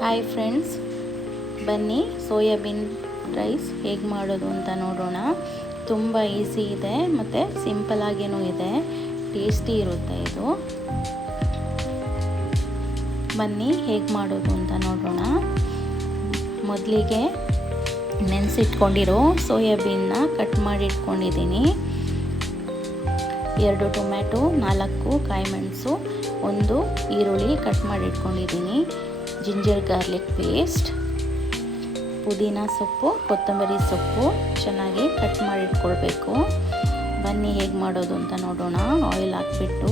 Hi friends, ಬನ್ನಿ soybean rice ಹೇಗೆ ಮಾಡೋದು ಅಂತ ನೋಡೋಣ. ತುಂಬ ಈಸಿ ಇದೆ ಮತ್ತು ಸಿಂಪಲಾಗೇನೂ ಇದೆ, ಟೇಸ್ಟಿ ಇರುತ್ತೆ ಇದು. ಬನ್ನಿ ಹೇಗೆ ಮಾಡೋದು ಅಂತ ನೋಡೋಣ. ಮೊದಲಿಗೆ ನೆನೆಸಿಟ್ಕೊಂಡಿರೋ ಸೋಯಾಬೀನ್ನ ಕಟ್ ಮಾಡಿ ಇಟ್ಕೊಂಡಿದ್ದೀನಿ. 2 ಟೊಮ್ಯಾಟೊ, 4 ಕಾಯಿ ಮೆಣಸು, 1 ಈರುಳ್ಳಿ ಕಟ್ ಮಾಡಿ ಇಟ್ಕೊಂಡಿದ್ದೀನಿ, ಜಿಂಜರ್ ಗಾರ್ಲಿಕ್ ಪೇಸ್ಟ್, ಪುದೀನ ಸೊಪ್ಪು, ಕೊತ್ತಂಬರಿ ಸೊಪ್ಪು ಚೆನ್ನಾಗಿ ಕಟ್ ಮಾಡಿ ಇಟ್ಕೊಳ್ಬೇಕು. ಬನ್ನಿ ಹೇಗೆ ಮಾಡೋದು ಅಂತ ನೋಡೋಣ. ಆಯಿಲ್ ಹಾಕ್ಬಿಟ್ಟು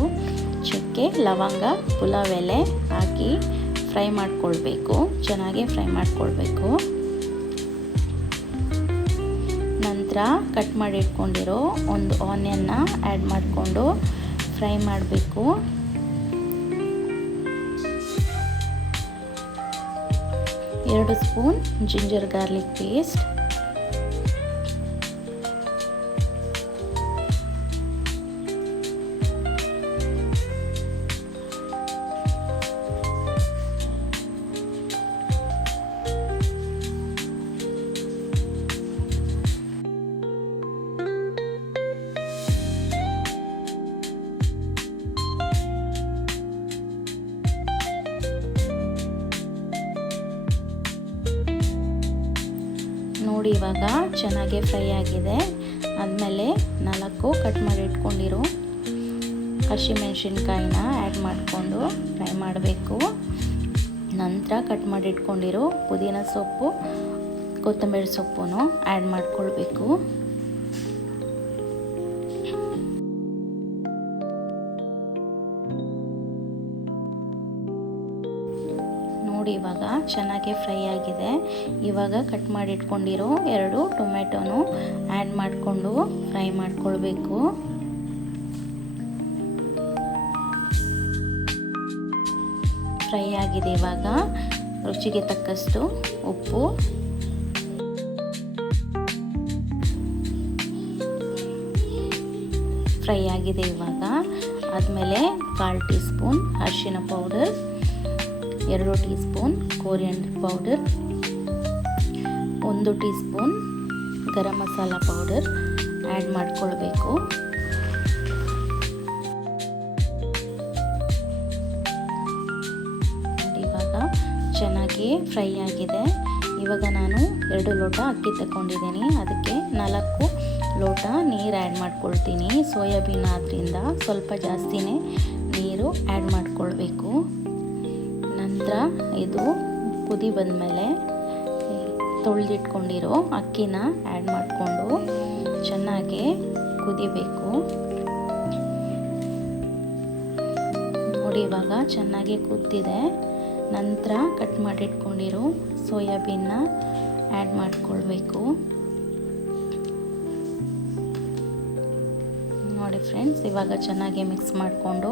ಚಕ್ಕೆ, ಲವಂಗ, ಪುಲಾವ್ ಎಲೆ ಹಾಕಿ ಫ್ರೈ ಮಾಡ್ಕೊಳ್ಬೇಕು. ಚೆನ್ನಾಗಿ ಫ್ರೈ ಮಾಡ್ಕೊಳ್ಬೇಕು. ನಂತರ ಕಟ್ ಮಾಡಿ ಇಟ್ಕೊಂಡಿರೋ 1 ಆನಿಯನ್ನ ಆ್ಯಡ್ ಮಾಡಿಕೊಂಡು ಫ್ರೈ ಮಾಡಬೇಕು. ಎರಡು ಸ್ಪೂನ್ ಜಿಂಜರ್ ಗಾರ್ಲಿಕ್ ಪೇಸ್ಟ್, ನೋಡಿ ಇವಾಗ ಚೆನ್ನಾಗಿ ಫ್ರೈ ಆಗಿದೆ. ಆದಮೇಲೆ 4 ಕಟ್ ಮಾಡಿ ಇಟ್ಕೊಂಡಿರೋ ಹಸಿಮೆಣಸಿನ್ಕಾಯಿನ ಆ್ಯಡ್ ಮಾಡಿಕೊಂಡು ಫ್ರೈ ಮಾಡಬೇಕು. ನಂತರ ಕಟ್ ಮಾಡಿ ಇಟ್ಕೊಂಡಿರೋ ಪುದೀನ ಸೊಪ್ಪು, ಕೊತ್ತಂಬರಿ ಸೊಪ್ಪನ್ನು ಆ್ಯಡ್ ಮಾಡ್ಕೊಳ್ಬೇಕು. ನೋಡಿ ಇವಾಗ ಚೆನ್ನಾಗಿ ಫ್ರೈ ಆಗಿದೆ. ಇವಾಗ ಕಟ್ ಮಾಡಿ ಇಟ್ಕೊಂಡಿರೋ 2 ಟೊಮೆಟೊನು ಆ್ಯಡ್ ಮಾಡಿಕೊಂಡು ಫ್ರೈ ಮಾಡ್ಕೊಳ್ಬೇಕು. ಫ್ರೈ ಆಗಿದೆ. ಇವಾಗ ರುಚಿಗೆ ತಕ್ಕಷ್ಟು ಉಪ್ಪು, ಫ್ರೈ ಆಗಿದೆ ಇವಾಗ. ಆದಮೇಲೆ 1/4 ಟೀ ಸ್ಪೂನ್ ಅರಿಶಿನ powder, 2 teaspoon coriander powder, 1 teaspoon garam masala powder add ಮಾಡಿಕೊಳ್ಬೇಕು. ಇವಾಗ ಚೆನ್ನಾಗಿ ಫ್ರೈ ಆಗಿದೆ. ಇವಾಗ ನಾನು 2 ಲೋಟ ಅಕ್ಕಿ ತಗೊಂಡಿದ್ದೀನಿ. ಅದಕ್ಕೆ 4 ಲೋಟ ನೀರು ಆ್ಯಡ್ ಮಾಡ್ಕೊಳ್ತೀನಿ. ಸೋಯಾಬೀನ್ ಆದ್ದರಿಂದ ಸ್ವಲ್ಪ ಜಾಸ್ತಿನೇ ನೀರು ಆ್ಯಡ್ ಮಾಡಿಕೊಳ್ಬೇಕು. ನಂತರ ಇದು ಕುದಿ ಬಂದಮೇಲೆ ತೊಳೆದಿಟ್ಕೊಂಡಿರೋ ಅಕ್ಕಿನ ಆ್ಯಡ್ ಮಾಡಿಕೊಂಡು ಚೆನ್ನಾಗಿ ಕುದಿಬೇಕು. ನೋಡಿ ಇವಾಗ ಚೆನ್ನಾಗಿ ಕುದ್ದಿದೆ. ನಂತರ ಕಟ್ ಮಾಡಿಟ್ಕೊಂಡಿರೋ ಸೋಯಾಬೀನ್ನ ಆ್ಯಡ್ ಮಾಡಿಕೊಳ್ಬೇಕು. ನೋಡಿ ಫ್ರೆಂಡ್ಸ್, ಇವಾಗ ಚೆನ್ನಾಗಿ ಮಿಕ್ಸ್ ಮಾಡಿಕೊಂಡು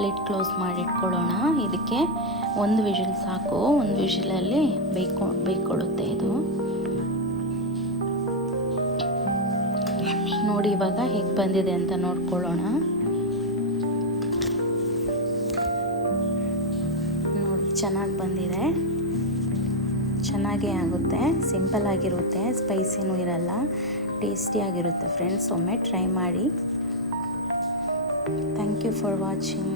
ಲಿಡ್ ಕ್ಲೋಸ್ ಮಾಡಿ ಇಟ್ಕೊಳ್ಳೋಣ. ಇದಕ್ಕೆ 1 ವಿಷಿಲ್ ಸಾಕು. 1 ವಿಷಿಲಲ್ಲಿ ಬೇಯ್ಕೊಳ್ಳುತ್ತೆ ಇದು. ನೋಡಿ ಇವಾಗ ಹೇಗೆ ಬಂದಿದೆ ಅಂತ ನೋಡ್ಕೊಳ್ಳೋಣ. ನೋಡಿ ಚೆನ್ನಾಗಿ ಬಂದಿದೆ. ಚೆನ್ನಾಗೇ ಆಗುತ್ತೆ. ಸಿಂಪಲ್ ಆಗಿರುತ್ತೆ, ಸ್ಪೈಸಿನೂ ಇರಲ್ಲ, ಟೇಸ್ಟಿಯಾಗಿರುತ್ತೆ ಫ್ರೆಂಡ್ಸ್. ಒಮ್ಮೆ ಟ್ರೈ ಮಾಡಿ. Thank you for watching.